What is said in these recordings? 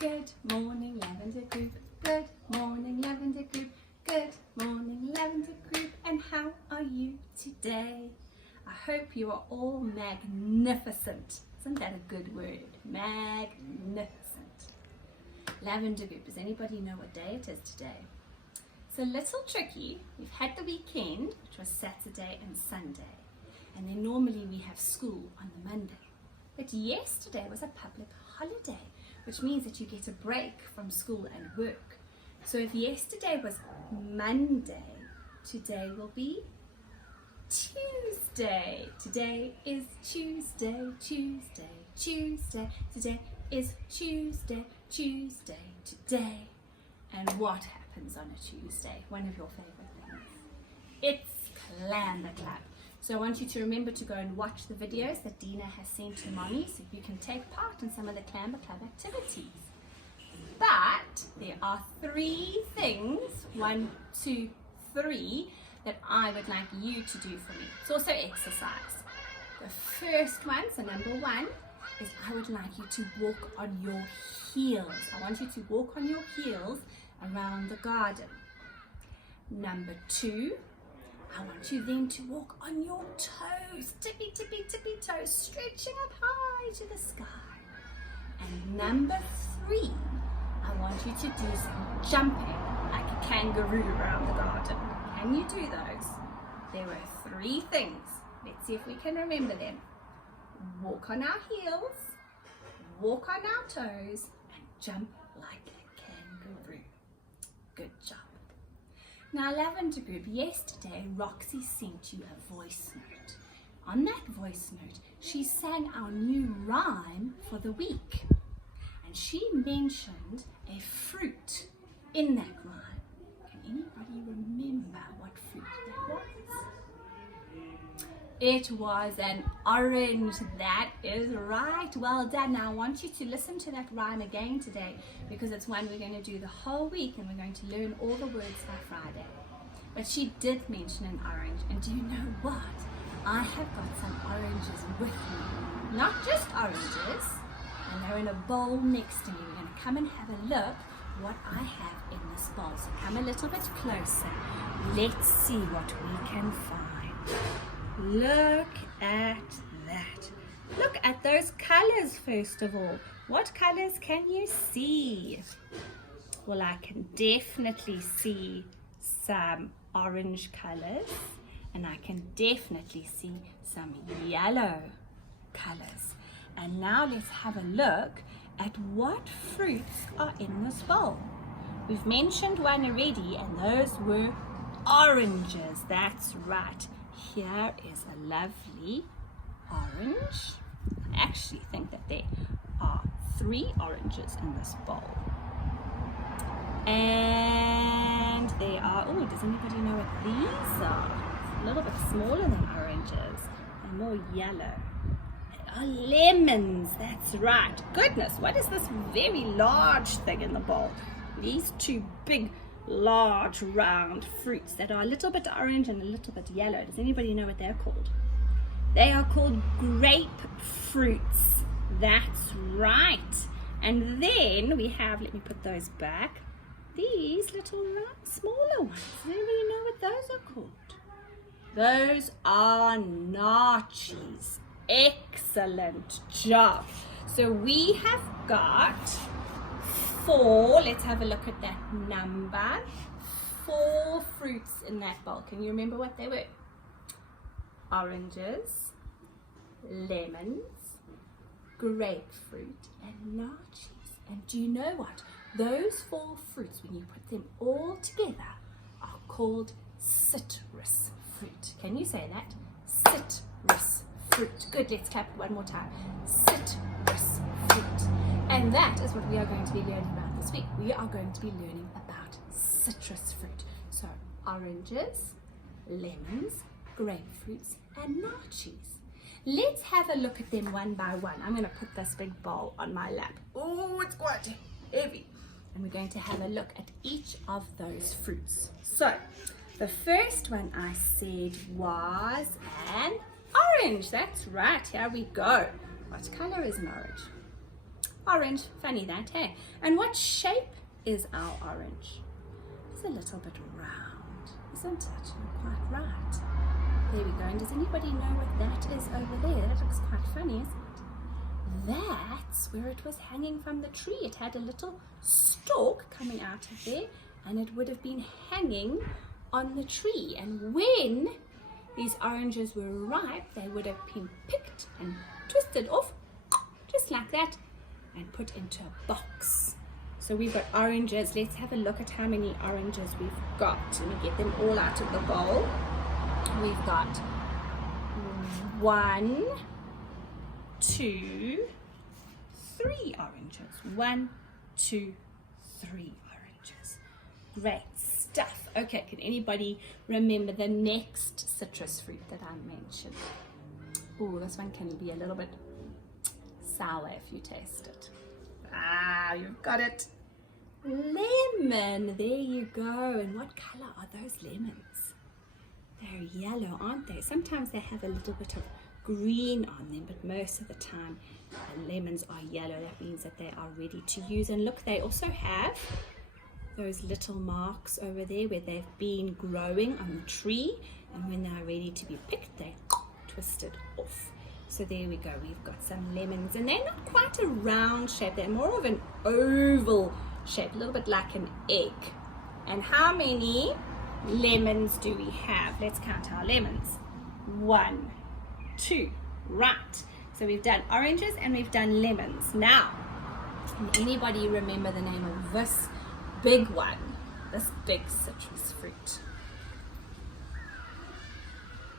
Good morning, Lavender Group. Good morning, Lavender Group. Good morning, Lavender Group. And how are you today? I hope you are all magnificent. Isn't that a good word? Magnificent. Lavender Group, does anybody know what day it is today? It's a little tricky. We've had the weekend, which was Saturday and Sunday. And then normally we have school on the Monday. But yesterday was a public holiday, which means that you get a break from school and work. So if yesterday was Monday, today will be Tuesday. Today is Tuesday, Tuesday, Tuesday. Today is Tuesday, Tuesday, today. And what happens on a Tuesday? One of your favorite things. It's Clamber Club. So I want you to remember to go and watch the videos that Dina has sent to Mommy so you can take part in some of the Clamber Club activities. But there are 3 things, 1, 2, 3, that I would like you to do for me. It's also exercise. The first one, so number 1, is I would like you to walk on your heels. I want you to walk on your heels around the garden. Number 2, I want you then to walk on your toes, tippy, tippy, tippy toes, stretching up high to the sky. And number 3, I want you to do some jumping like a kangaroo around the garden. Can you do those? There were 3 things. Let's see if we can remember them. Walk on our heels, walk on our toes, and jump like a kangaroo. Good job. Now, Lavender Group, yesterday Roxy sent you a voice note. On that voice note, she sang our new rhyme for the week. And she mentioned a fruit in that rhyme. Can anybody remember what fruit that was? It was an orange. That is right. Well done. Now I want you to listen to that rhyme again today because it's one we're going to do the whole week and we're going to learn all the words by Friday. But she did mention an orange, and do you know what? I have got some oranges with me. Not just oranges, and they're in a bowl next to me. We're going to come and have a look what I have in this bowl. So come a little bit closer. Let's see what we can find. Look at that. Look at those colors first of all. What colors can you see? Well, I can definitely see some orange colors, and I can definitely see some yellow colors. And now let's have a look at what fruits are in this bowl. We've mentioned one already, and those were oranges. That's right. Here is a lovely orange. I actually think that there are 3 oranges in this bowl. And there are, oh, does anybody know what these are? It's a little bit smaller than oranges. They're more yellow. They are lemons, that's right. Goodness, what is this very large thing in the bowl? These 2 big, large, round fruits that are a little bit orange and a little bit yellow. Does anybody know what they're called? They are called grapefruits. That's right. And then we have, let me put those back, these little smaller ones. Does anybody know what those are called? Those are naartjies. Excellent job. So we have got 4, let's have a look at that number, 4 fruits in that bowl. Can you remember what they were? Oranges, lemons, grapefruit, and naartjies. And do you know what? Those 4 fruits, when you put them all together, are called citrus fruit. Can you say that? Citrus fruit. Good, let's clap one more time. Citrus fruit. And that is what we are going to be learning about this week. We are going to be learning about citrus fruit. So oranges, lemons, grapefruits, and naartjies. Let's have a look at them one by one. I'm going to put this big bowl on my lap. Oh, it's quite heavy. And we're going to have a look at each of those fruits. So the first one I said was an orange. That's right. Here we go. What color is an orange? Orange, funny that, hey? And what shape is our orange? It's a little bit round, isn't it? You're quite right. There we go. And does anybody know what that is over there? That looks quite funny, isn't it? That's where it was hanging from the tree. It had a little stalk coming out of there, and it would have been hanging on the tree. And when these oranges were ripe, they would have been picked and twisted off, just like that, and put into a box. So we've got oranges. Let's have a look at how many oranges we've got. Let me get them all out of the bowl. We've got 1, 2, 3 oranges. 1, 2, 3 oranges. Great stuff. Okay, can anybody remember the next citrus fruit that I mentioned? Oh, this one can be a little bit sour if you taste it. Ah, you've got it. Lemon. There you go. And what color are those lemons? They're yellow, aren't they? Sometimes they have a little bit of green on them, but most of the time the lemons are yellow. That means that they are ready to use. And look, they also have those little marks over there where they've been growing on the tree, and when they're ready to be picked, they twisted off. So there we go, we've got some lemons, and they're not quite a round shape, they're more of an oval shape, a little bit like an egg. And how many lemons do we have? Let's count our lemons. 1, 2, right. So we've done oranges and we've done lemons. Now, can anybody remember the name of this big one, this big citrus fruit?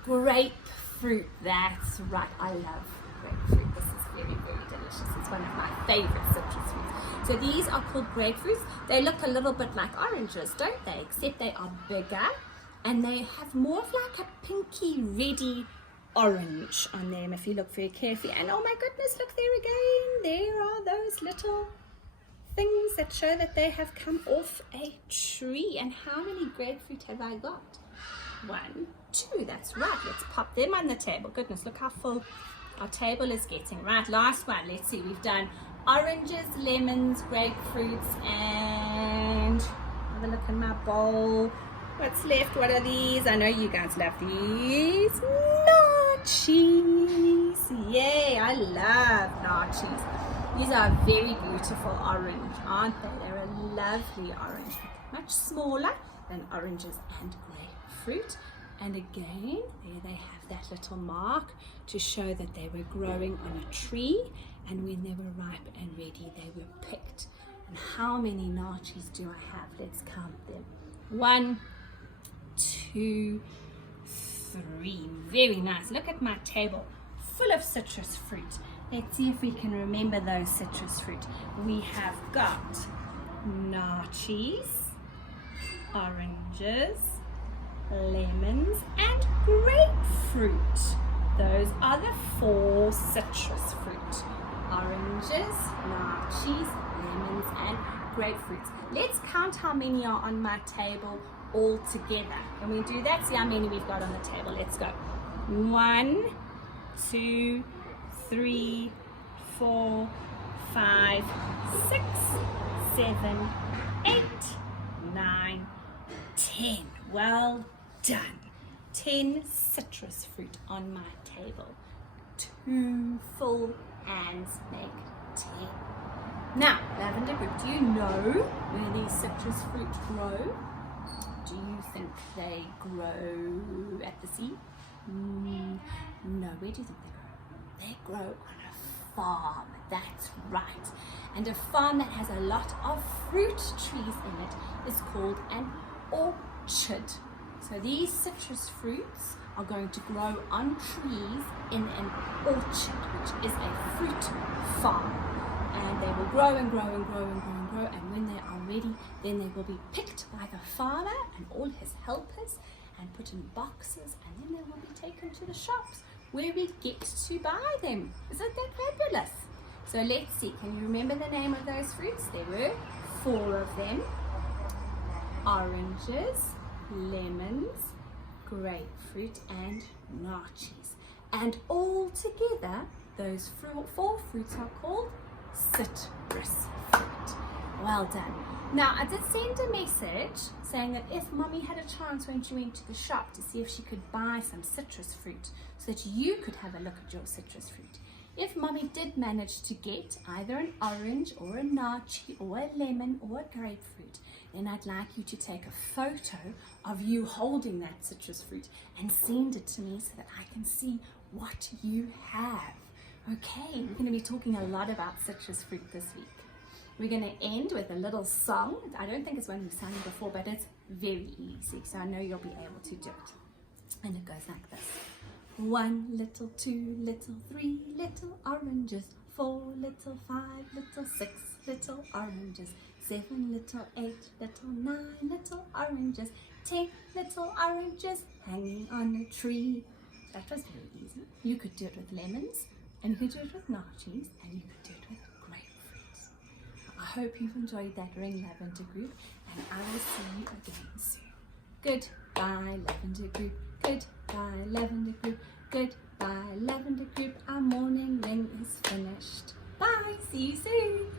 Grapefruit. That's right. I love grapefruit. This is very, very delicious. It's one of my favorite citrus fruits. So these are called grapefruits. They look a little bit like oranges, don't they? Except they are bigger and they have more of like a pinky, reddy orange on them if you look very carefully. And oh my goodness, look there again. There are those little things that show that they have come off a tree. And how many grapefruit have I got? 1, 2, that's right. Let's pop them on the table. Goodness, look how full our table is getting. Right, last one. Let's see, we've done oranges, lemons, grapefruits, and have a look in my bowl. What's left? What are these? I know you guys love these. Naartjies. Yay, I love naartjies. These are very beautiful orange, aren't they? They're a lovely orange, much smaller than oranges and grapefruit. And again, there they have that little mark to show that they were growing on a tree, and when they were ripe and ready, they were picked. And how many naartjies do I have? Let's count them. 1, 2, 3. Very nice. Look at my table full of citrus fruit. Let's see if we can remember those citrus fruit. We have got naartjies, oranges, lemons, and grapefruit. Those are the 4 citrus fruit. Oranges, naartjies, lemons, and grapefruits. Let's count how many are on my table all together. Can we do that? See how many we've got on the table. Let's go. 1, 2, 3, 4, 5, 6, 7, 8, 9, 10. Well done. 10 citrus fruit on my table. 2 full hands make 10. Now, Lavender Group, do you know where these citrus fruit grow? Do you think they grow at the sea? No, where do you think they grow? They grow on a farm, that's right. And a farm that has a lot of fruit trees in it is called an orchard. So these citrus fruits are going to grow on trees in an orchard, which is a fruit farm. And they will grow and grow and grow and grow and grow, and when they are ready, then they will be picked by the farmer and all his helpers and put in boxes, and then they will be taken to the shops where we get to buy them. Isn't that fabulous? So let's see, can you remember the name of those fruits? There were 4 of them. Oranges, lemons, grapefruit, and naartjies. And all together, those 4 fruits are called citrus fruit. Well done. Now, I did send a message saying that if Mummy had a chance when she went to the shop to see if she could buy some citrus fruit so that you could have a look at your citrus fruit. If Mummy did manage to get either an orange or a naartjie or a lemon or a grapefruit, then I'd like you to take a photo of you holding that citrus fruit and send it to me so that I can see what you have. Okay, we're going to be talking a lot about citrus fruit this week. We're going to end with a little song. I don't think it's one we've sung before, but it's very easy, so I know you'll be able to do it. And it goes like this. 1 little, 2 little, 3 little oranges, 4 little, 5 little, 6 little oranges, 7 little, 8 little, 9 little oranges, 10 little oranges hanging on a tree. That was very easy. You could do it with lemons, and you could do it with naartjies, and you could do it with grapefruits. I hope you've enjoyed that Ring Lavender group, and I will see you again soon. Goodbye, Lavender group. Goodbye, Lavender group. Goodbye, Lavender group. Our morning ring is finished. Bye. See you soon.